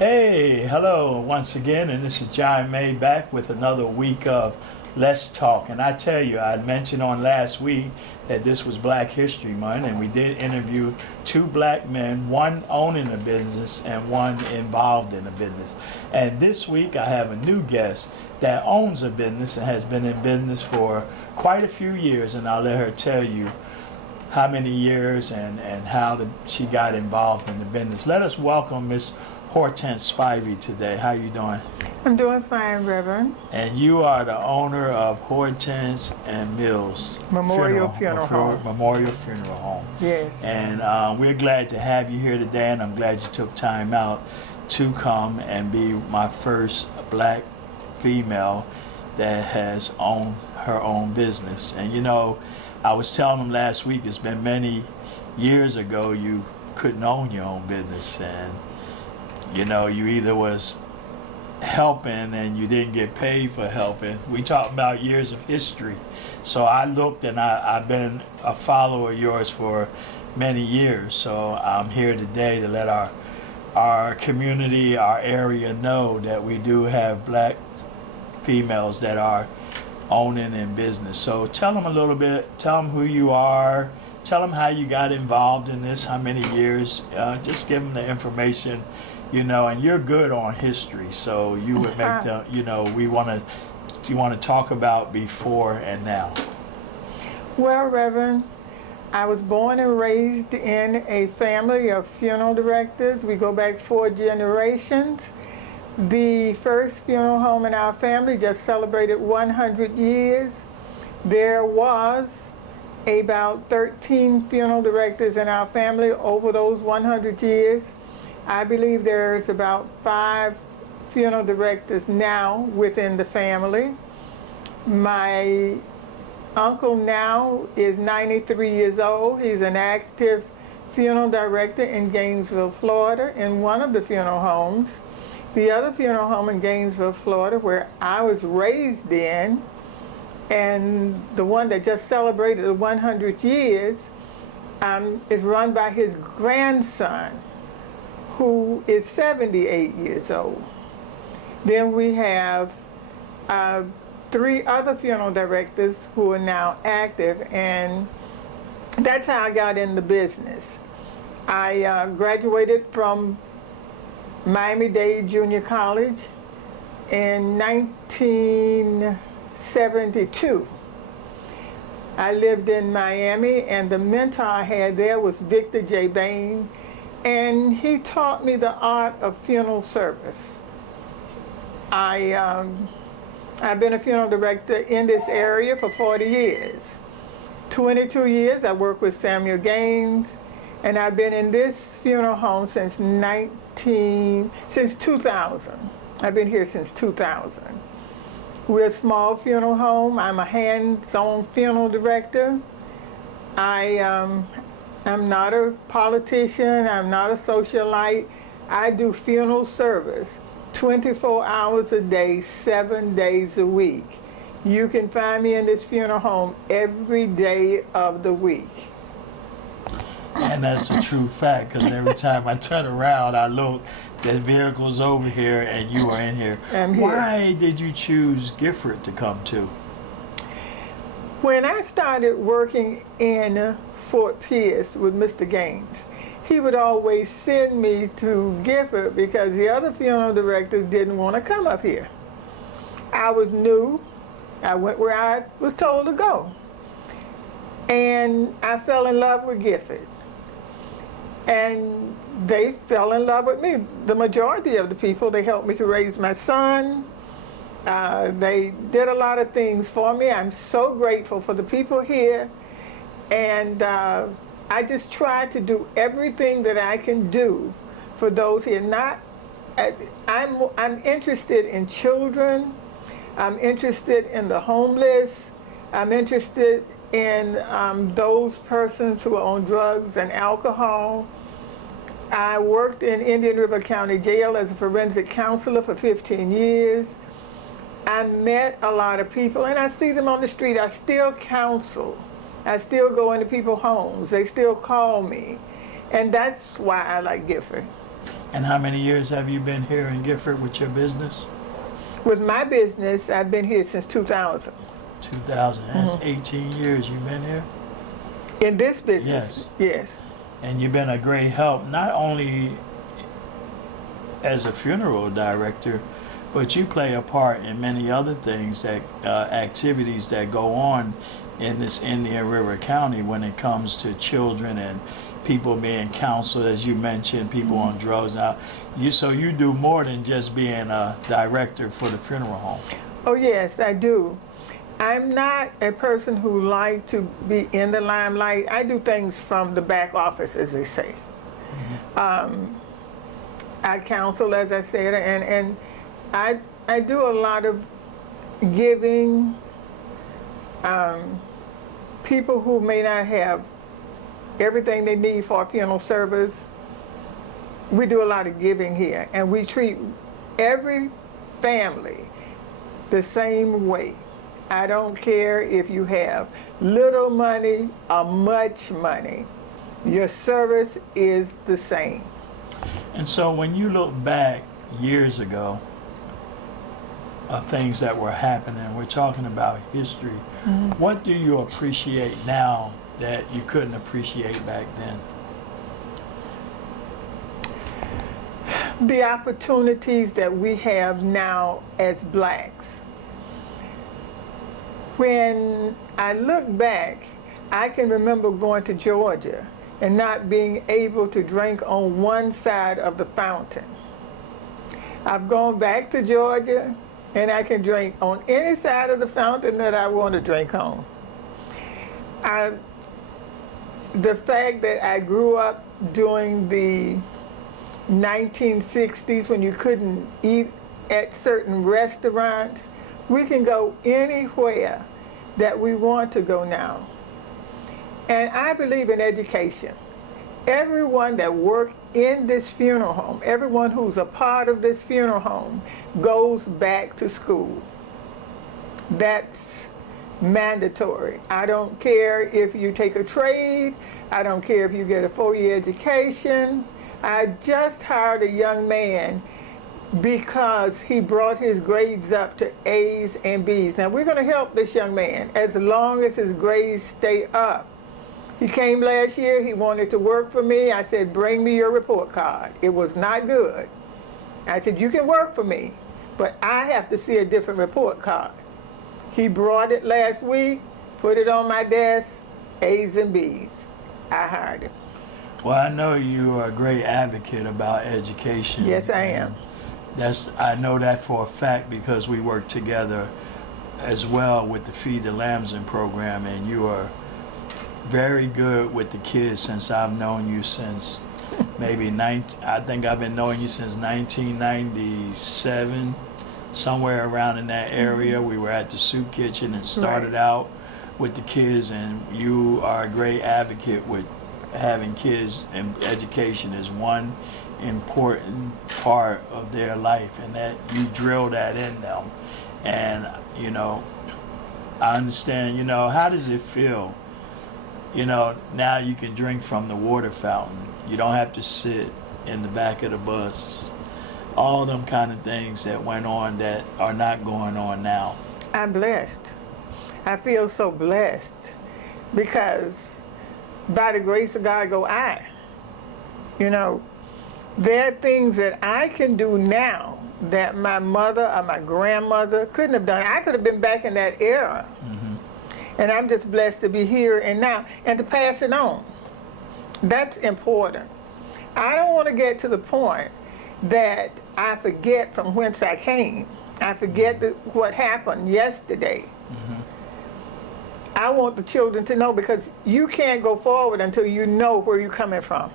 Hey, hello once again, and this is John May back with another week of Let's Talk. And I tell you, I mentioned on last week that this was Black History Month, and we did interview two black men, one owning a business and one involved in a business. And this week I have a new guest that owns a business and has been in business for quite a few years, and I'll let her tell you how many years and how she got involved in the business. Let us welcome Miss Hortense Spivey today. How you doing? I'm doing fine, Reverend. And you are the owner of Hortense and Mills Memorial Funeral Home. Memorial Funeral Home. Yes. And we're glad to have you here today, and I'm glad you took time out to come and be my first black female that has owned her own business. And you know, I was telling them last week, it's been many years ago you couldn't own your own business, and you know, you either was helping and you didn't get paid for helping. We talk about years of history. So I looked, and I've been a follower of yours for many years. So I'm here today to let our community, our area know that we do have black females that are owning in business. So tell them a little bit, tell them who you are, tell them how you got involved in this, how many years, just give them the information. You know, and you're good on history, so you would make them, you know, you want to talk about before and now. Well, Reverend, I was born and raised in a family of funeral directors. We go back 4 generations. The first funeral home in our family just celebrated 100 years. There was about 13 funeral directors in our family over those 100 years. I believe there's about 5 funeral directors now within the family. My uncle now is 93 years old. He's an active funeral director in Gainesville, Florida, in one of the funeral homes. The other funeral home in Gainesville, Florida, where I was raised in, and the one that just celebrated the 100 years, is run by his grandson, who is 78 years old. Then we have 3 other funeral directors who are now active, and that's how I got in the business. I graduated from Miami-Dade Junior College in 1972. I lived in Miami, and the mentor I had there was Victor J. Bain, and he taught me the art of funeral service. I've been a funeral director in this area for 40 years. 22 years I worked with Samuel Gaines, and I've been in this funeral home since 2000. I've been here since 2000. We're a small funeral home. I'm a hands-on funeral director. I'm not a politician, I'm not a socialite. I do funeral service 24 hours a day, 7 days a week. You can find me in this funeral home every day of the week. And that's a true fact, because every time I turn around, I look, the vehicle's over here and you are in here. I'm here. Why did you choose Gifford to come to? When I started working in Fort Pierce with Mr. Gaines, he would always send me to Gifford because the other funeral directors didn't want to come up here. I was new. I went where I was told to go. And I fell in love with Gifford. And they fell in love with me. The majority of the people, they helped me to raise my son. They did a lot of things for me. I'm so grateful for the people here. And I just try to do everything that I can do for those here. I'm interested in children. I'm interested in the homeless. I'm interested in those persons who are on drugs and alcohol. I worked in Indian River County Jail as a forensic counselor for 15 years. I met a lot of people, and I see them on the street. I still counsel. I still go into people's homes. They still call me. And that's why I like Gifford. And how many years have you been here in Gifford with your business? With my business, I've been here since 2000. 2000. That's 18 years you've been here? In this business? Yes. And you've been a great help, not only as a funeral director, but you play a part in many other things, that activities that go on in this Indian River County when it comes to children and people being counseled, as you mentioned, people on drugs. Now, so you do more than just being a director for the funeral home. Oh yes, I do. I'm not a person who like to be in the limelight. I do things from the back office, as they say. I counsel, as I said, and I do a lot of giving. People who may not have everything they need for a funeral service, we do a lot of giving here, and we treat every family the same way. I don't care if you have little money or much money, your service is the same. And so when you look back years ago of things that were happening, we're talking about history, what do you appreciate now that you couldn't appreciate back then? The opportunities that we have now as blacks. When I look back, I can remember going to Georgia and not being able to drink on one side of the fountain. I've gone back to Georgia and I can drink on any side of the fountain that I want to drink on. The fact that I grew up during the 1960s when you couldn't eat at certain restaurants, we can go anywhere that we want to go now. And I believe in education. Everyone that worked in this funeral home, everyone who's a part of this funeral home, goes back to school. That's mandatory. I don't care if you take a trade. I don't care if you get a 4-year education. I just hired a young man because he brought his grades up to A's and B's. Now we're going to help this young man as long as his grades stay up. He came last year, he wanted to work for me. I said, bring me your report card. It was not good. I said, you can work for me, but I have to see a different report card. He brought it last week, put it on my desk, A's and B's. I hired him. Well, I know you are a great advocate about education. Yes, I am. I know that for a fact because we work together as well with the Feed the Lambs program, and you are very good with the kids since I've known you since maybe I think I've been knowing you since 1997, somewhere around in that area. We were at the soup kitchen and started out with the kids, and you are a great advocate with having kids, and education is one important part of their life, and that you drill that in them. And I understand, how does it feel? Now you can drink from the water fountain. You don't have to sit in the back of the bus. All them kind of things that went on that are not going on now. I'm blessed. I feel so blessed because by the grace of God go I. There are things that I can do now that my mother or my grandmother couldn't have done. I could have been back in that era. And I'm just blessed to be here and now and to pass it on. That's important. I don't want to get to the point that I forget from whence I came. I forget what happened yesterday. I want the children to know, because you can't go forward until you know where you're coming from.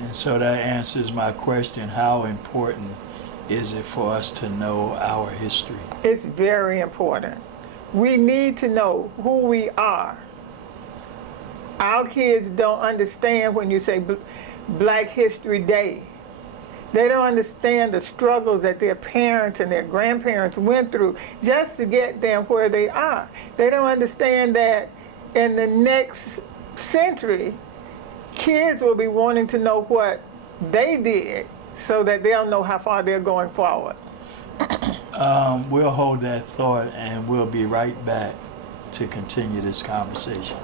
And so that answers my question. How important is it for us to know our history? It's very important. We need to know who we are. Our kids don't understand when you say Black History Day. They don't understand the struggles that their parents and their grandparents went through just to get them where they are. They don't understand that in the next century, kids will be wanting to know what they did so that they'll know how far they're going forward? We'll hold that thought and we'll be right back to continue this conversation.